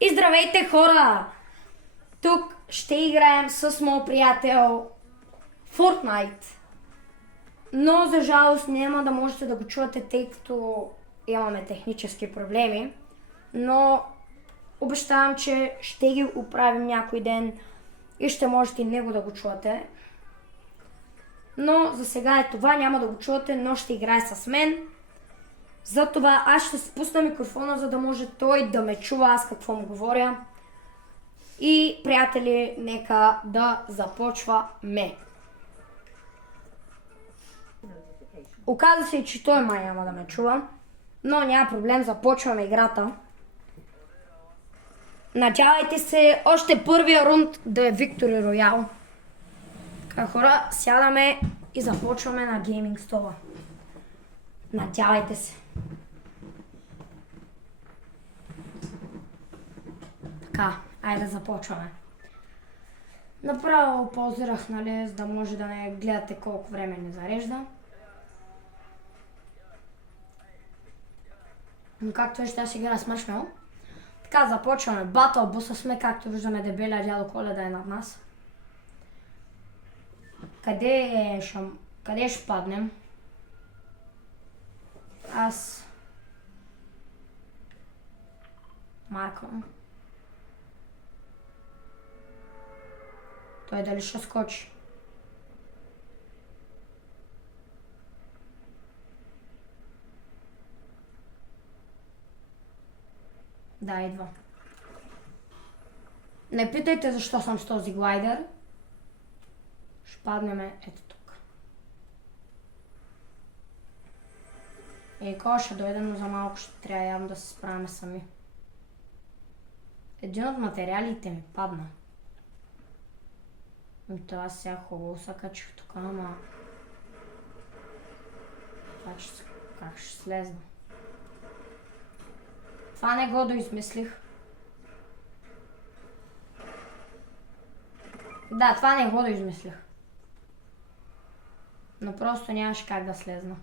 И здравейте, хора! Тук ще играем с моят приятел Fortnite. Но за жалост няма да можете да го чуете, тъй като имаме технически проблеми. Но обещавам, че ще ги оправим някой ден и ще можете и него да го чуете. Но за сега е това, няма да го чуете, но ще играе с мен. Затова аз ще спусна микрофона, за да може той да ме чува аз какво му говоря. И, приятели, нека да започваме. Оказа се, че той май няма да ме чува, но няма проблем, започваме играта. Надявайте се още първия рунд да е Victory Royale. Така, хора, сядаме и започваме на гейминг стола. Надявайте се. Така, айде да започваме. Направо паузирах, нали, за да може да не гледате колко време ни зарежда. Но както виждате, аз играя с Marshmallow. Така, започваме. Батъл буса сме, както виждаме, дебелия дядо Коледа е над нас. Къде ще паднем? Аз марквам. Той дали ще скочи? Да, идва. Не питайте защо съм с този глайдер. Ще паднем ето тук. И кой ще дойде, но за малко ще трябва явно да се справяме сами. Един от материалите ми падна. И това сега хубаво се качих тук, ама... Как ще слезна? Това не го доизмислих. Да, това не го доизмислих. Но просто нямаше как да слезна.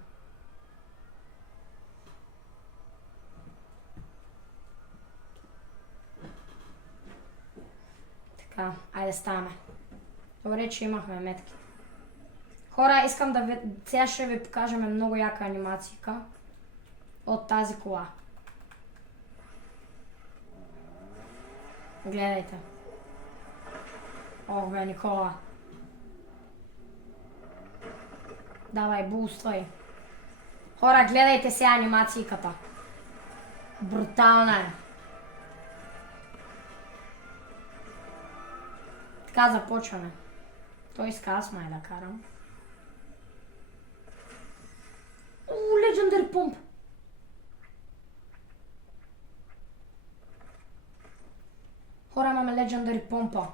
Така, айде ставаме. Добре, че имахме метки. Хора, искам да ви... Сега ще ви покажем много яка анимацийка от тази кола. Гледайте. Ох, бе, Никола. Давай, буствай. Хора, гледайте сега анимацийката. Брутална е. Така, започваме. Той иска аз май да карам. Legendary Pump. Хора, имаме Legendary Pump.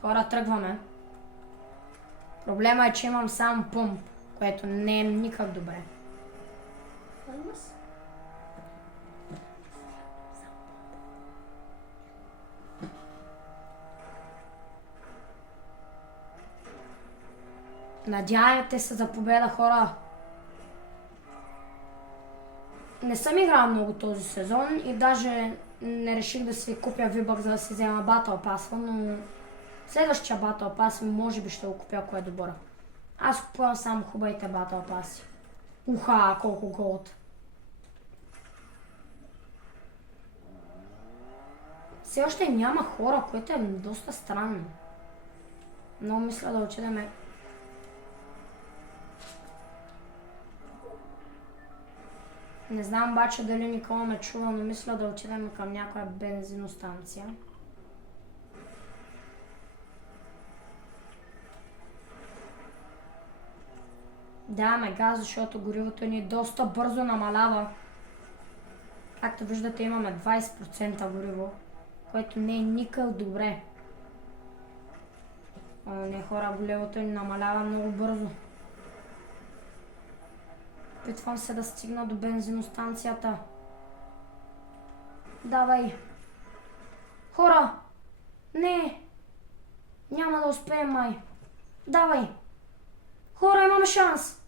Хора, тръгваме. Проблема е, че имам само пумп, което не е никак добре. Надявайте се за победа, хора. Не съм играл много този сезон и даже не реших да си купя V-Bucks, за да си взема Battle Pass, но следващия Battle Pass може би ще го купя, ако е добър. Аз купувам само хубавите Battle Pass. Уха, колко голд. Все още няма хора, което е доста странно. Но мисля да отидем. Не знам обаче дали Никола ме чува, но мисля да отидем към някоя бензиностанция. Даваме газ, защото горивото ни доста бързо намалява. Както виждате, имаме 20% гориво, което не е никак добре. Не, хора, горивото ни намалява много бързо. Опитвам се да стигна до бензиностанцията. Давай. Хора! Не! Няма да успеем, май. Давай! Хора, имаме шанс!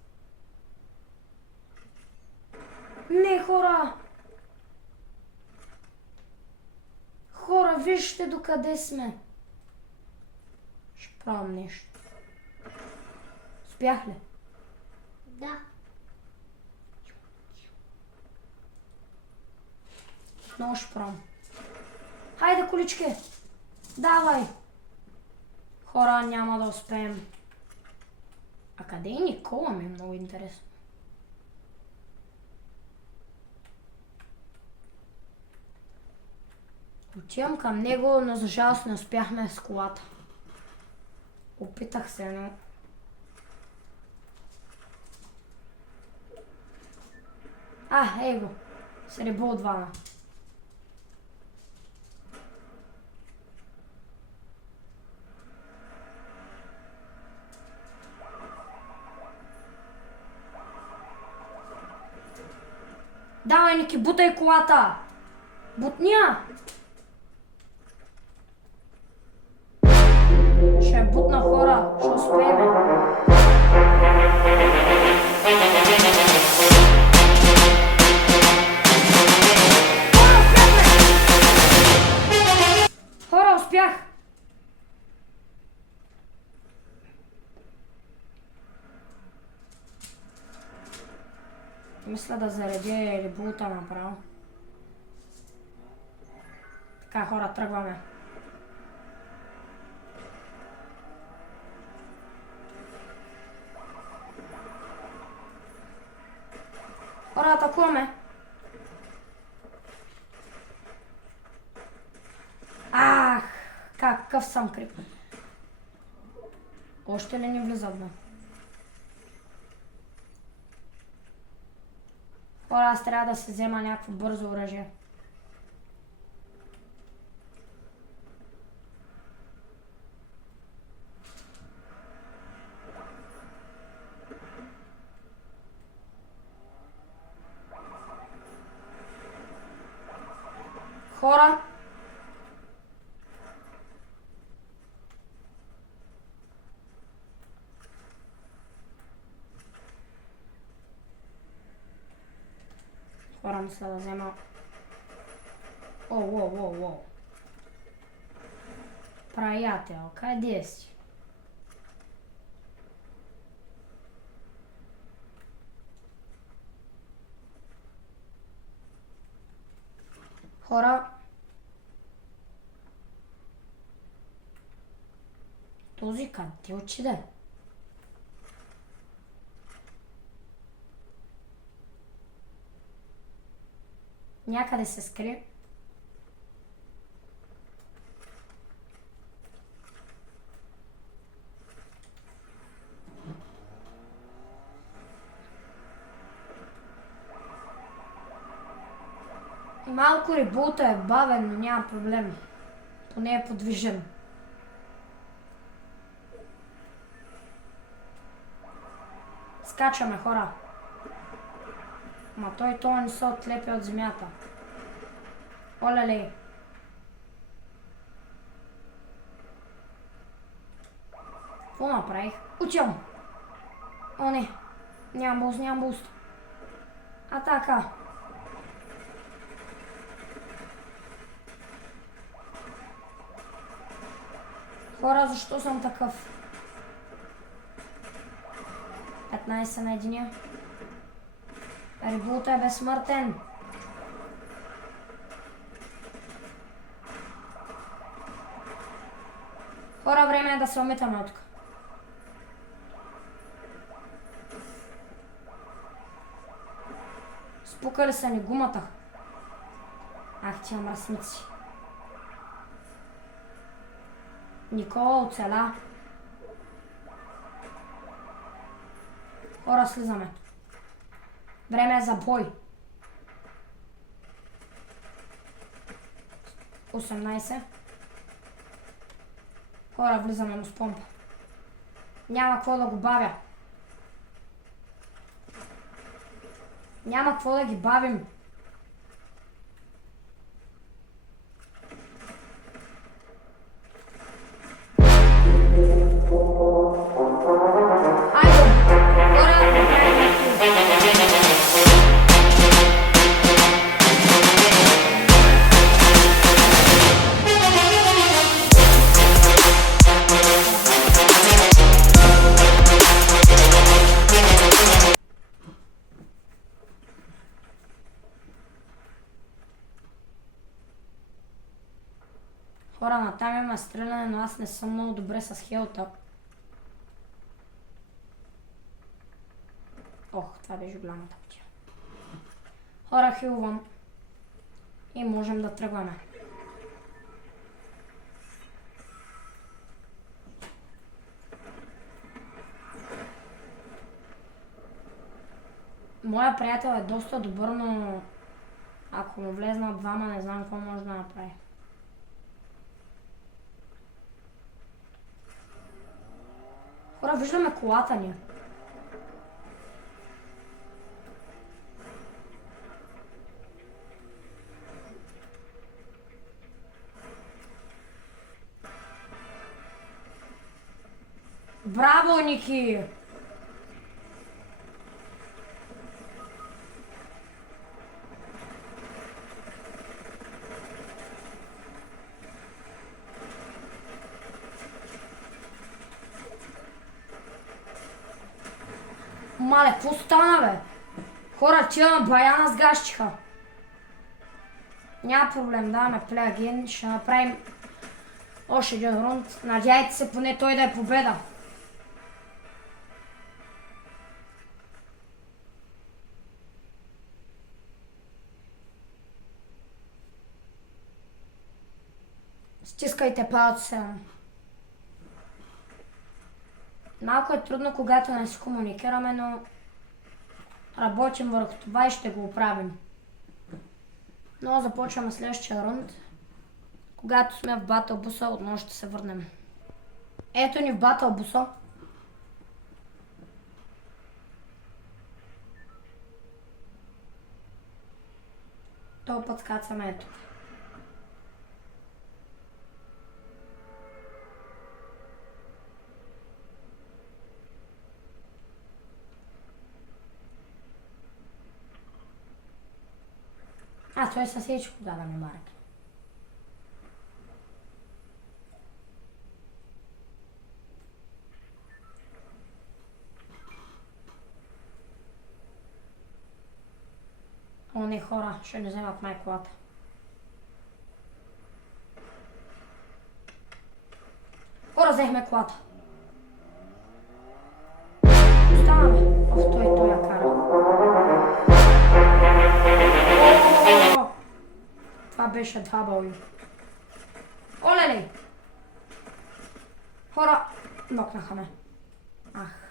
Не, хора! Хора, вижте докъде сме. Ще правим нещо. Успях ли? Да. Много ще правим. Хайде, колички! Давай! Хора, няма да успеем. А къде е Никола, ми е много интересно. Отивам към него, но за жалост не успяхме с колата. Опитах се, но... ей го. Сребро от двама. Давай, Ники, бутай колата! Бутня! Ще е бутна, хора, ще успееме. Хора, успях! Мисля да заредя ребута направо. Така, хора, тръгваме. Хора, атакуваме. Какъв съм крип. Още ли ни влизат, бе? Хора, аз трябва да се взема някакво бързо оръжие. Хора, мисля да взема... Оу. Приятел, къде си? Хора, този къде отиде? Някъде се скри. Малко ребута е бавен, но няма проблем. Поне е подвижен. Скачаме, хора. Ма той не се отлепи от земята. Олеле. Какво направих? Отивам. О, не. Нямам буст. Атака. Хора, защо съм такъв? 15 на единия. Ребута е безсмъртен. Хора, време е да се умитаме от тук. Спукали са ни гумата. Ах, тия мръсници. Никола оцеля. Хора, слизаме. Време е за бой. 18. Хора, влизаме му с помпа. Няма какво да го бавя. Няма какво да ги бавим. Хора, на там има стреляне, но аз не съм много добре с хелта. Ох, това беше голямата пътя. Хора, хилвам. И можем да тръгваме. Моя приятел е доста добър, но ако му влезнат двама, не знам какво може да направи. Хора, виждаме колата ни. Браво, Ники! Мале, какво стана, бе? Хора, тия на Баяна сгащиха. Няма проблем, даваме play again. Ще направим още един рунд. Надявайте се поне той да е победа. Стискайте палци. Малко е трудно, когато не се комуникираме, но работим върху това и ще го оправим. Но започваме следващия рунд. Когато сме в батъл буса, отново ще се върнем. Ето ни в батъл буса. Този път скацаме ето. Той със всичко да ми марка. О, не, хора, ще не вземат май колата. Хора, взехме колата. Оставаме. Ох, той я кара. Това беше W. Олелей! Хора, нокнаха ме. Ах.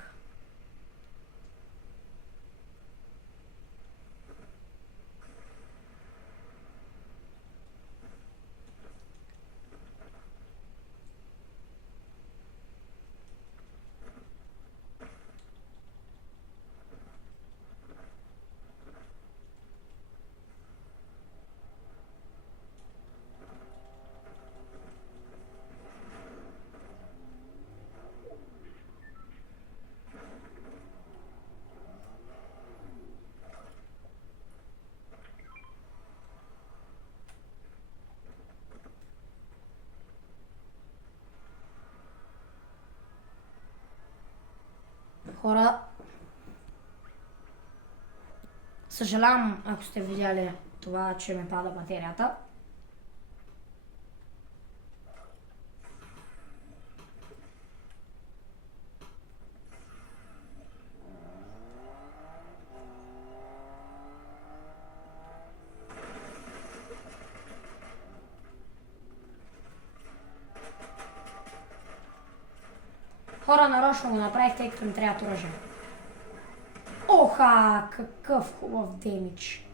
Хора, съжалявам, ако сте видяли това, че ми пада батерията. Хора, нарочно го направих, тъй като ми трябва оръжие. Оха, какъв хубав демидж.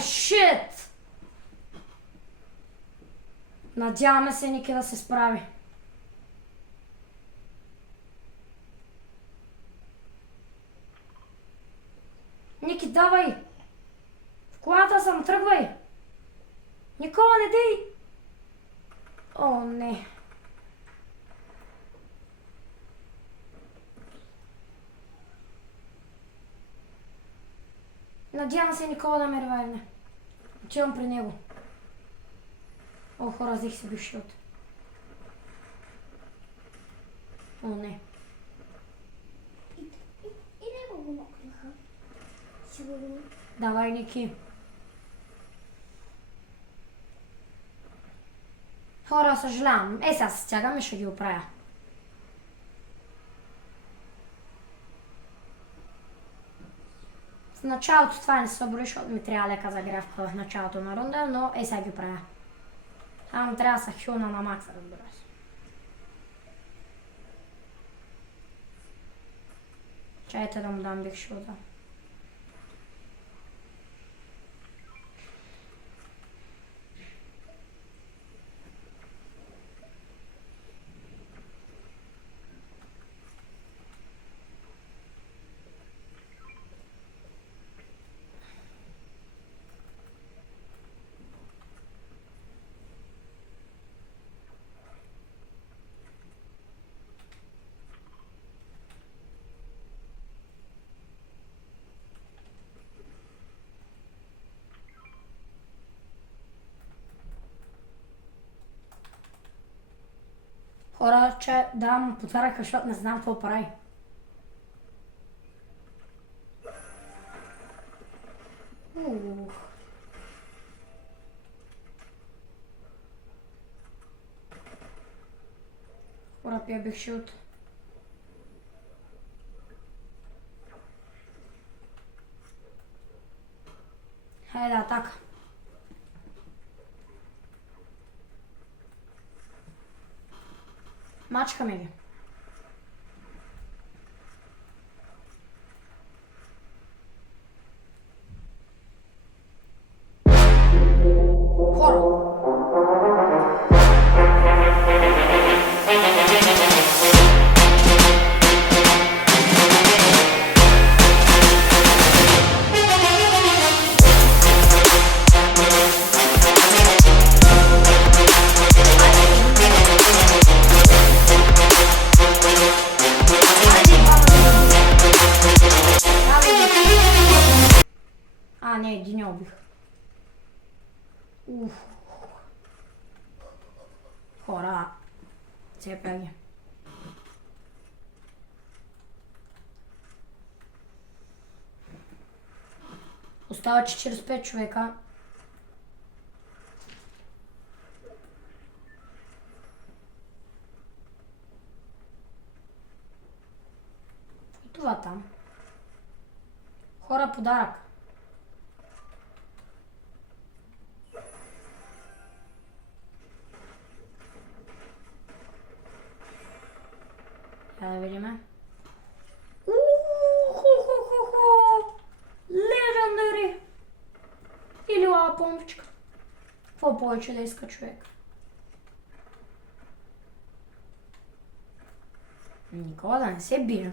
Шит! Надяваме се Ники да се справи. Ники, давай! В колата съм, тръгвай! Никола, не дей! О, не. Надявам се никога да ме ревайвне. Отивам при него. О, хора, взех си бив шилд. О, не. И него го нокнаха. Сигурно. Давай, Ники. Хора, съжалявам. Сега се стягам и ще ги оправя. В началото това не се събори, защото ми трябва лека загрявка в началото на рунда, но сега ги оправя. Само трябва да са хилна на макса, разбира се. Чайте да му дам биг шилда. Хора, че давам потваряха, защото не знам какво прави. Хора, пия бих шилд. Хайде, атака. Мачкаме ги. Хора. Не, един я убих. Хора, цепя ги. Остава 45 човека. И това там. Хора, подарък. Да видим. Легендари! Или лава помпичка. Какво повече да иска човек? Никога да не се бира.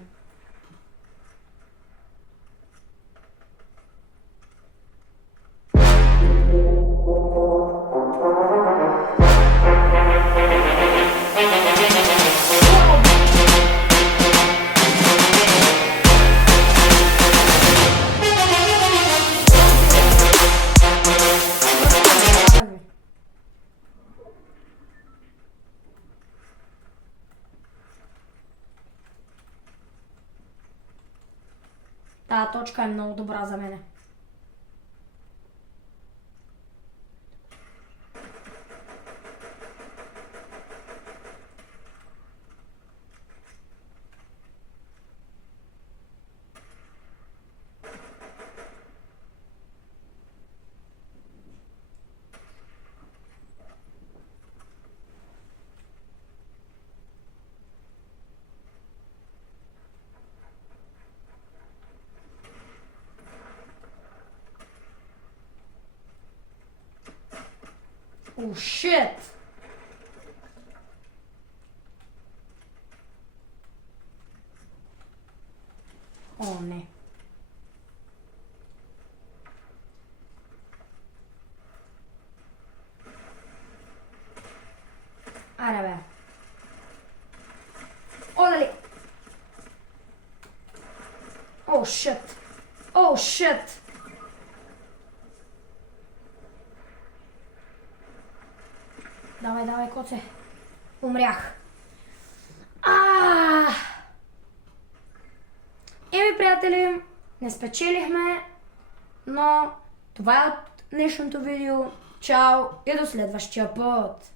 Тая точка е много добра за мене. Oh shit! О, не. Аре бе. Оле! О, shit! О, shit! Давай, коце. Умрях. Еми, приятели, не спечелихме, но това е от днешното видео. Чао и до следващия път!